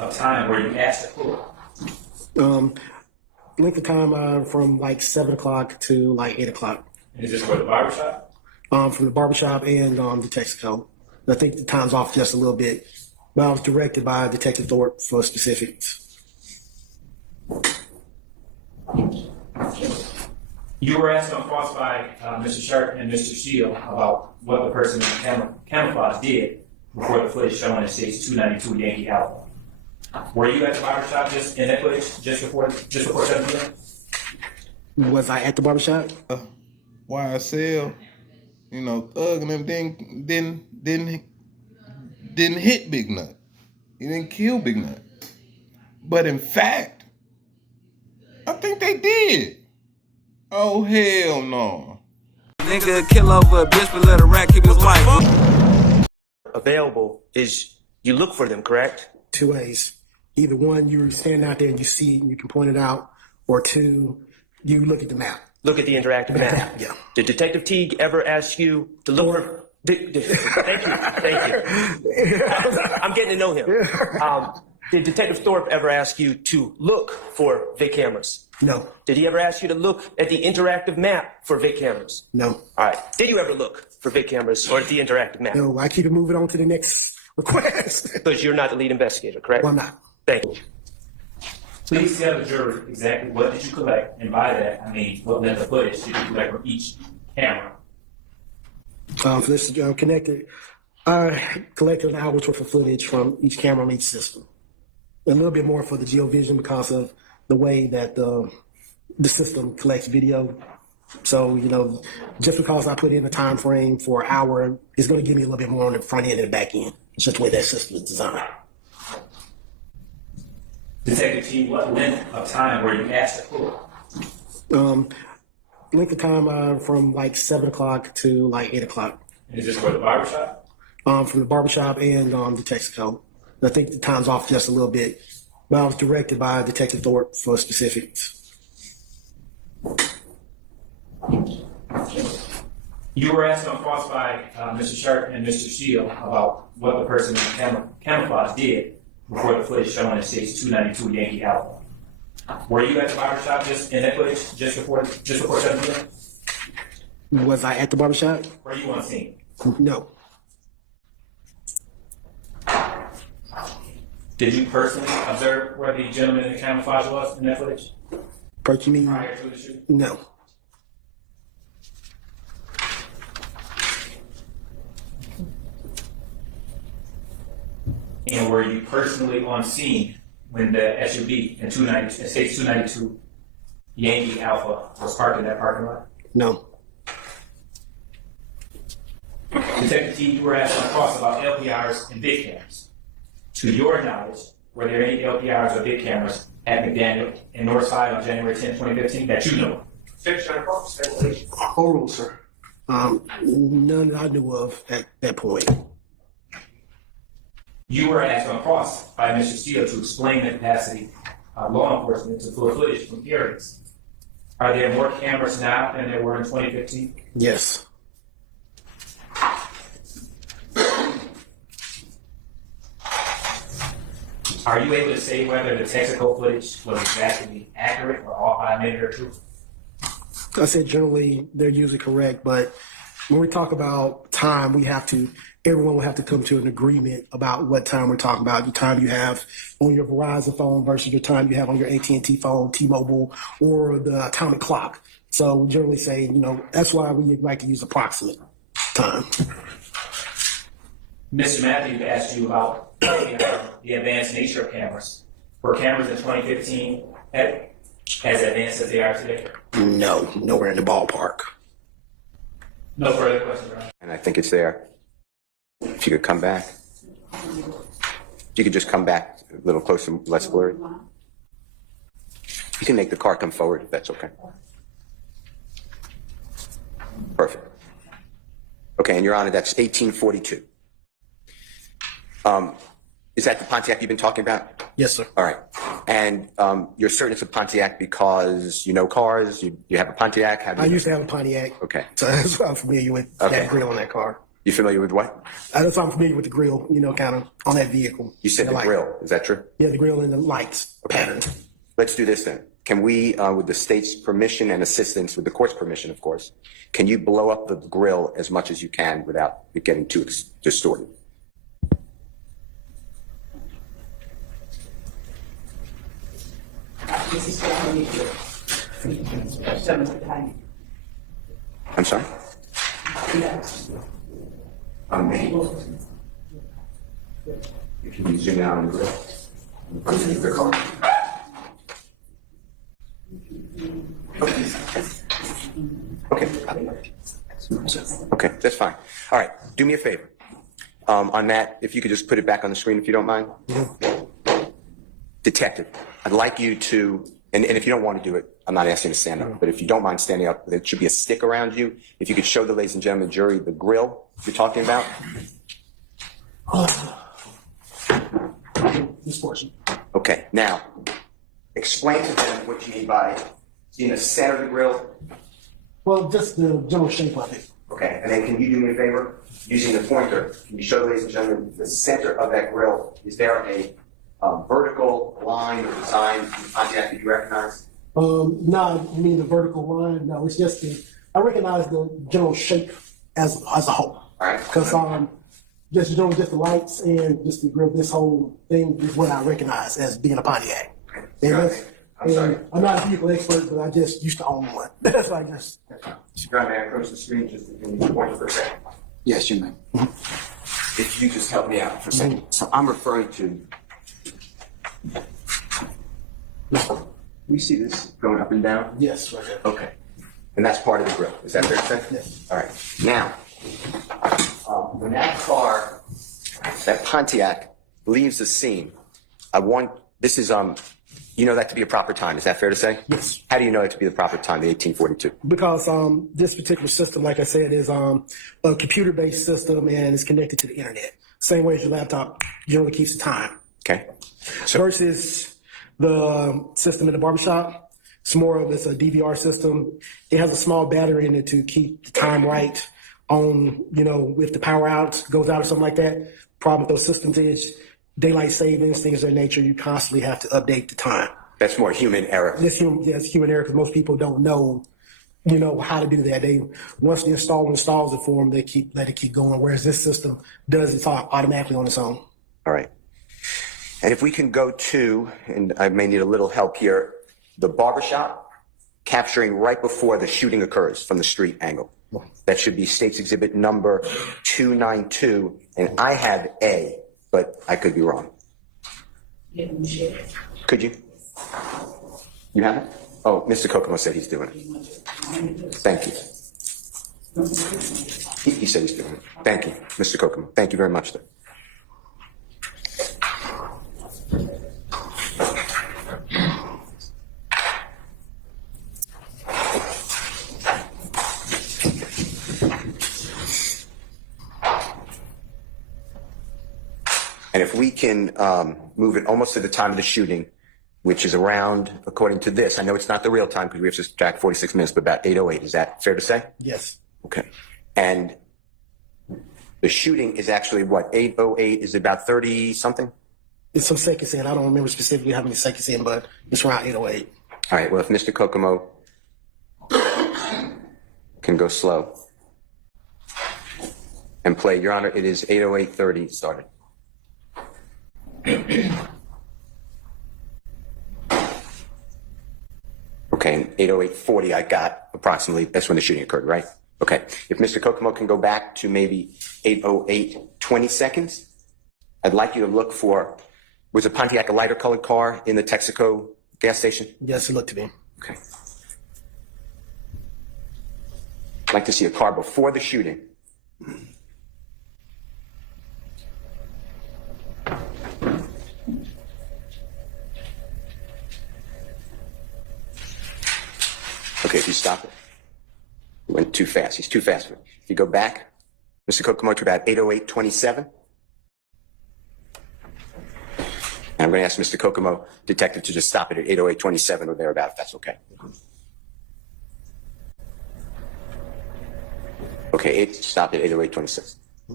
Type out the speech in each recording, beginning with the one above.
of time where you asked to pull? Length of time from like 7 o'clock to like 8 o'clock. And is this for the barbershop? From the barbershop and the Texaco. I think the time's off just a little bit, but I was directed by Detective Thorpe for specifics. You were asked on cross by Mr. Sharp and Mr. Shield about what the person in camouflage did before the footage shown in States 292 Yankee Alpha. Were you at the barbershop just in that footage just before 7 p.m.? Was I at the barbershop? YSL, Thug and them didn't hit Big Nut. He didn't kill Big Nut. But in fact, I think they did. Oh, hell no. Nigga kill over a bitch but let a rat keep his wife. Available is you look for them, correct? 2 ways. Either one, you're standing out there and you see it and you can point it out, or 2, you look at the map. Look at the interactive map. Yeah. Did Detective Teague ever ask you to look for... Thank you. I'm getting to know him. Did Detective Thorpe ever ask you to look for Vic cameras? No. Did he ever ask you to look at the interactive map for Vic cameras? No. All right. Did you ever look for Vic cameras or at the interactive map? No, I keep it moving on to the next request. Because you're not the lead investigator, correct? Well, I'm not. Thank you. Please tell the jury exactly what did you collect, and by that, I mean what length of footage did you collect from each camera? For this connected, I collected an hour's worth of footage from each camera on each system. A little bit more for the GeoVision because of the way that the system collects video. So, just because I put in a time frame for an hour, it's going to give me a little bit more on the front end and the back end. It's just the way that system is designed. Detective T, what length of time were you asked to pull? Length of time from like 7 o'clock to like 8 o'clock. And is this for the barbershop? From the barbershop and the Texaco. I think the time's off just a little bit, but I was directed by Detective Thorpe for specifics. You were asked on cross by Mr. Sharp and Mr. Shield about what the person in camouflage did before the footage shown in States 292 Yankee Alpha. Were you at the barbershop just in that footage just before 7 p.m.? Was I at the barbershop? Were you on scene? No. Did you personally observe where the gentleman in the camouflage was in that footage You mean? prior to the shoot? No. And were you personally on scene when the SUV in States 292 Yankee Alpha was parked in that parking lot? No. Detective T, you were asked on cross about LPRs and big cameras. To your knowledge, were there any LPRs or big cameras at McDaniel in Northside on January 10, 2015 that you know? Oral, sir. None that I knew of at that point. You were asked on cross by Mr. Steele to explain the capacity of law enforcement to pull footage from hearings. Are there more cameras now than there were in 2015? Yes. Are you able to say whether the Texaco footage was exactly accurate or off by a minute or two? I said generally they're usually correct, but when we talk about time, everyone will have to come to an agreement about what time we're talking about. The time you have on your Verizon phone versus your time you have on your AT&T phone, T-Mobile, or the atomic clock. So we generally say, that's why we like to use approximate time. Mr. Matthews asked you about the advanced nature of cameras. Were cameras in 2015 as advanced as they are today? No, nowhere in the ballpark. No further questions, Ron. And I think it's there. If you could come back. If you could just come back a little closer, less blurry. You can make the car come forward if that's okay. Perfect. Okay, and Your Honor, that's 1842. Is that the Pontiac you've been talking about? Yes, sir. All right. And you're certain it's a Pontiac because you know cars? You have a Pontiac? I used to have a Pontiac. Okay. So that's why I'm familiar with that grill on that car. You familiar with what? That's why I'm familiar with the grill, kind of on that vehicle. You said the light. grill. Is that true? Yeah, the grill and the lights pattern. Let's do this then. Can we, with the state's permission and assistance, with the court's permission, of course, can you blow up the grill as much as you can without it getting too distorted? I'm sorry? If you can zoom out on the grill. The color. Okay, that's fine. All right, do me a favor. On that, if you could just put it back on the screen if you don't mind. Detective, I'd like you to, and if you don't want to do it, I'm not asking you to stand up, but if you don't mind standing up, there should be a stick around you. If you could show the ladies and gentlemen of the jury the grill you're talking about. This portion. Okay, now, explain to them what you mean by seeing the center of the grill. Well, just the general shape of it. Okay, and then can you do me a favor? Using the pointer, can you show, ladies and gentlemen, the center of that grill? Is there a vertical line or design in Pontiac that you recognize? No, you mean the vertical line? No, it's just I recognize the general shape as a whole. All right. Because just the lights and just the grill, this whole thing is what I recognize as being a Pontiac. I'm sorry. I'm not a vehicle expert, but I just used to own one. That's why I just. Mr. Brown, may I approach the screen just to give you a pointer for a second? Yes, you may. If you just help me out for a second. So I'm referring to. We see this going up and down? Yes, right there. Okay. And that's part of the grill. Is that fair to say? Yes. All right. Now, when that car, that Pontiac, leaves the scene, this is, you know that to be a proper time. Is that fair to say? Yes. How do you know it to be the proper time, the 1842? Because this particular system, like I said, is a computer-based system and it's connected to the internet. Same way as your laptop generally keeps the time. Okay. Versus the system in the barbershop, it's more of a DVR system. It has a small battery in it to keep the time right on, if the power out goes out or something like that. Problem with those systems is daylight savings, things of that nature. You constantly have to update the time. That's more human error. It's human error because most people don't know, how to do that. Once the installer installs it for them, let it keep going. Whereas this system does it automatically on its own. All right. And if we can go to, and I may need a little help here, the barbershop, capturing right before the shooting occurs from the street angle. That should be State's Exhibit number 292, and I have A, but I could be wrong. Could you? You have it? Oh, Mr. Kokomo said he's doing it. Thank you. He said he's doing it. Thank you, Mr. Kokomo. Thank you very much, sir. And if we can move it almost to the time of the shooting, which is around, according to this, I know it's not the real time because we have to subtract 46 minutes, but about 8:08. Is that fair to say? Yes. Okay. And the shooting is actually what? 8:08 is about 30 something? It's some seconds in. I don't remember specifically how many seconds in, but it's around 8:08. All right. Well, if Mr. Kokomo can go slow and play, Your Honor, it is 8:08:30 started. Okay, and 8:08:40 I got approximately, that's when the shooting occurred, right? Okay, if Mr. Kokomo can go back to maybe 8:08:20 seconds, I'd like you to look for, was a Pontiac a lighter colored car in the Texaco gas station? Yes, it looked to me. Okay. I'd like to see a car before the shooting. Okay, if you stop it. He went too fast. He's too fast. If you go back, Mr. Kokomo, to about 8:08:27. And I'm going to ask Mr. Kokomo, detective, to just stop it at 8:08:27 or thereabout, if that's okay. Okay, stop at 8:08:26.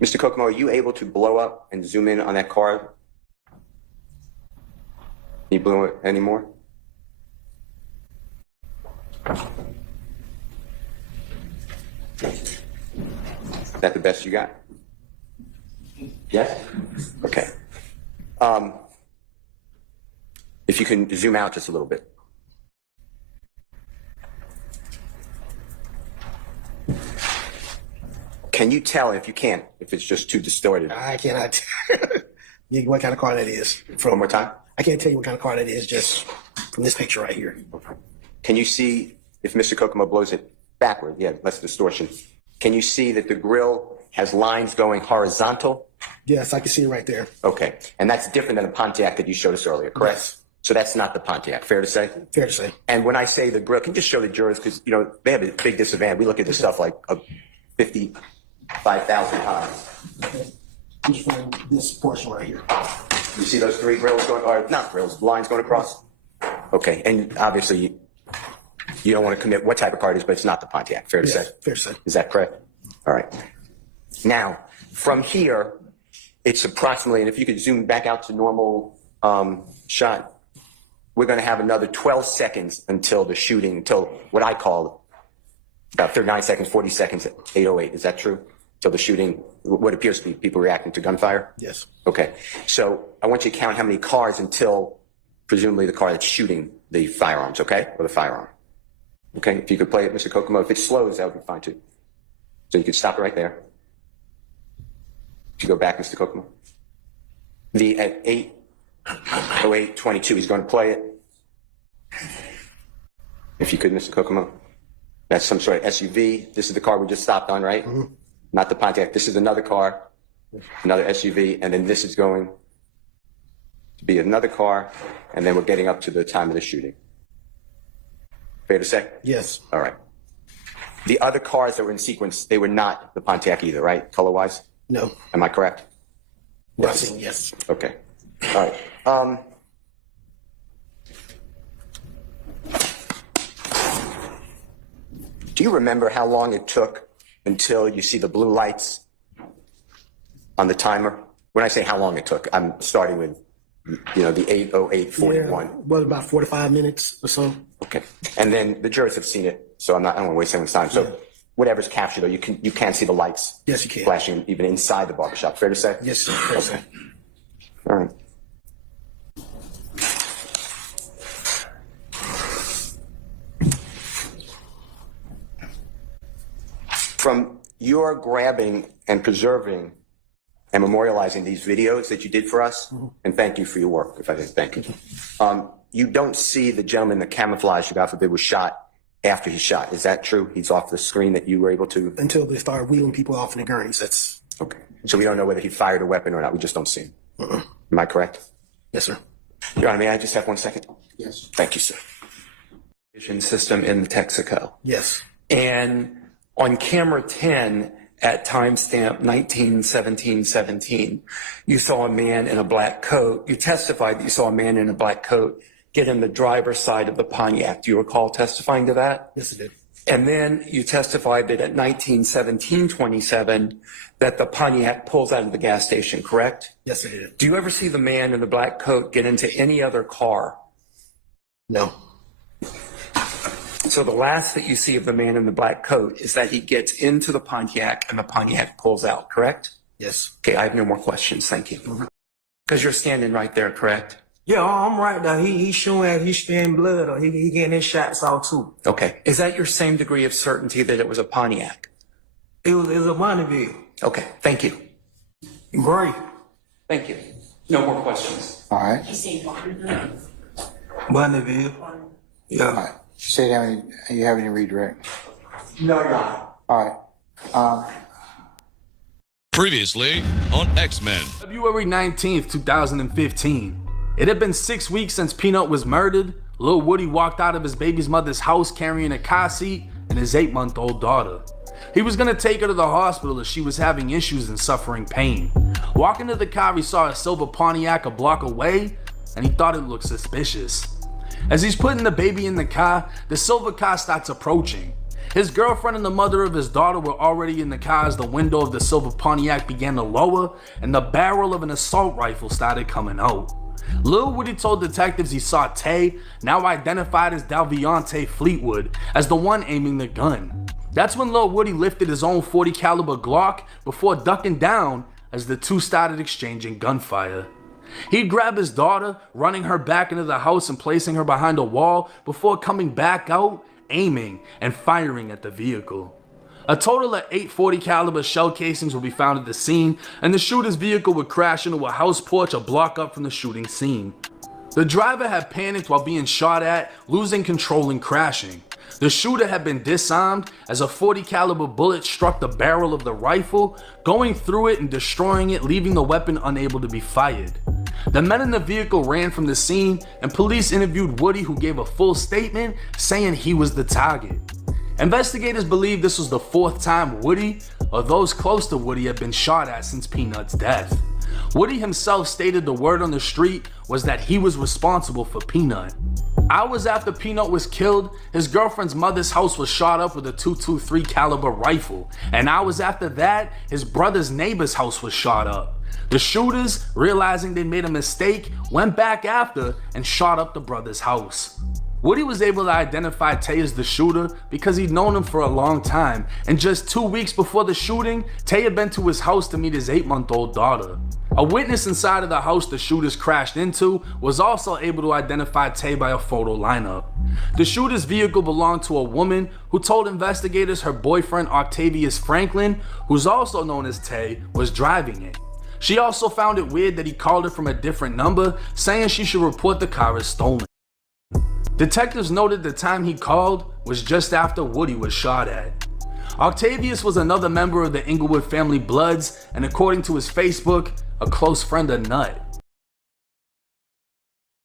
Mr. Kokomo, are you able to blow up and zoom in on that car? Can you blow it anymore? Is that the best you got? Yes? Okay. If you can zoom out just a little bit. Can you tell, if you can't, if it's just too distorted? I cannot tell you what kind of car that is. One more time. I can't tell you what kind of car that is just from this picture right here. Can you see, if Mr. Kokomo blows it backward, yeah, less distortion, can you see that the grill has lines going horizontal? Yes, I can see it right there. Okay, and that's different than the Pontiac that you showed us earlier, correct? Yes. So that's not the Pontiac, fair to say? Fair to say. And when I say the grill, can you just show the jurors, because, you know, they have a big disadvantage. We look at this stuff like 55,000 times. Just from this portion right here. You see those three grills going, or not grills, lines going across? Okay, and obviously you don't want to commit what type of car it is, but it's not the Pontiac, fair to say? Fair to say. Is that correct? All right. Now, from here, it's approximately, and if you could zoom back out to normal shot, we're going to have another 12 seconds until the shooting, until what I call about 39 seconds, 40 seconds at 8:08. Is that true? Till the shooting, what appears to be people reacting to gunfire? Yes. Okay. So I want you to count how many cars until presumably the car that's shooting the firearms, okay? Or the firearm. Okay. If you could play it, Mr. Kokomo. If it slows, that would be fine too. So you could stop it right there. If you go back, Mr. Kokomo. At 8:08:22, he's going to play it. If you could, Mr. Kokomo. That's some sort of SUV. This is the car we just stopped on, right? Mm-hmm. Not the Pontiac. This is another car, another SUV, and then this is going to be another car, and then we're getting up to the time of the shooting. Fair to say? Yes. All right. The other cars that were in sequence, they were not the Pontiac either, right? Color-wise? No. Am I correct? Yes. Yes. Okay. All right. Do you remember how long it took until you see the blue lights on the timer? When I say how long it took, I'm starting with, you know, the 8:08:41. Yeah, well, about 45 minutes or so. Okay. And then the jurors have seen it, so I don't want to waste anyone's time. So whatever's captured, though, you can see the lights. Yes, you can. Flashing even inside the barbershop. Fair to say? Yes, sir. Fair to say. All right. From your grabbing and preserving and memorializing these videos that you did for us, and thank you for your work, if I didn't thank you, you don't see the gentleman, the camouflage who, God forbid, was shot after he shot. Is that true? He's off the screen that you were able to? Until they start wheeling people off in the gurneys. That's okay. So we don't know whether he fired a weapon or not. We just don't see him. Am I correct? Yes, sir. Your Honor, may I just have 1 second? Yes. Thank you, sir. Vision system in Texaco. Yes. And on camera 10 at timestamp 19:17:17, you saw a man in a black coat. You testified that you saw a man in a black coat get in the driver's side of the Pontiac. Do you recall testifying to that? Yes, I did. And then you testified that at 19:17:27 that the Pontiac pulls out of the gas station, correct? Yes, I did. Do you ever see the man in the black coat get into any other car? No. So the last that you see of the man in the black coat is that he gets into the Pontiac and the Pontiac pulls out, correct? Yes. Okay, I have no more questions. Thank you. Because you're standing right there, correct? Yeah, I'm right there. He's showing he's spitting blood or he getting his shots out too. Okay. Is that your same degree of certainty that it was a Pontiac? It was a Bonneville. Okay, thank you. Great. Thank you. No more questions. All right. Bonneville. Yeah. All right. Say that you have any redirect. No, no. All right. Previously on X-Men. February 19th, 2015. It had been 6 weeks since Peanut was murdered. Lil Woody walked out of his baby's mother's house carrying a car seat and his 8-month-old daughter. He was gonna take her to the hospital as she was having issues and suffering pain. Walking to the car, he saw a silver Pontiac a block away and he thought it looked suspicious. As he's putting the baby in the car, the silver car starts approaching. His girlfriend and the mother of his daughter were already in the car as the window of the silver Pontiac began to lower and the barrel of an assault rifle started coming out. Lil Woody told detectives he saw Tay, now identified as Dalviante Fleetwood, as the one aiming the gun. That's when Lil Woody lifted his own .40 caliber Glock before ducking down as the two started exchanging gunfire. He'd grab his daughter, running her back into the house and placing her behind a wall before coming back out, aiming and firing at the vehicle. A total of 8 .40 caliber shell casings would be found at the scene, and the shooter's vehicle would crash into a house porch a block up from the shooting scene. The driver had panicked while being shot at, losing control and crashing. The shooter had been disarmed as a .40 caliber bullet struck the barrel of the rifle, going through it and destroying it, leaving the weapon unable to be fired. The men in the vehicle ran from the scene, and police interviewed Woody, who gave a full statement saying he was the target. Investigators believe this was the 4th time Woody, or those close to Woody, had been shot at since Peanut's death. Woody himself stated the word on the street was that he was responsible for Peanut. Hours after Peanut was killed, his girlfriend's mother's house was shot up with a .223 caliber rifle, and hours after that, his brother's neighbor's house was shot up. The shooters, realizing they made a mistake, went back after and shot up the brother's house. Woody was able to identify Tay as the shooter because he'd known him for a long time, and just 2 weeks before the shooting, Tay had been to his house to meet his 8-month-old daughter. A witness inside of the house the shooters crashed into was also able to identify Tay by a photo lineup. The shooter's vehicle belonged to a woman who told investigators her boyfriend Octavius Franklin, who's also known as Tay, was driving it. She also found it weird that he called her from a different number, saying she should report the car as stolen. Detectives noted the time he called was just after Woody was shot at. Octavius was another member of the Inglewood family Bloods, and according to his Facebook, a close friend of Nut.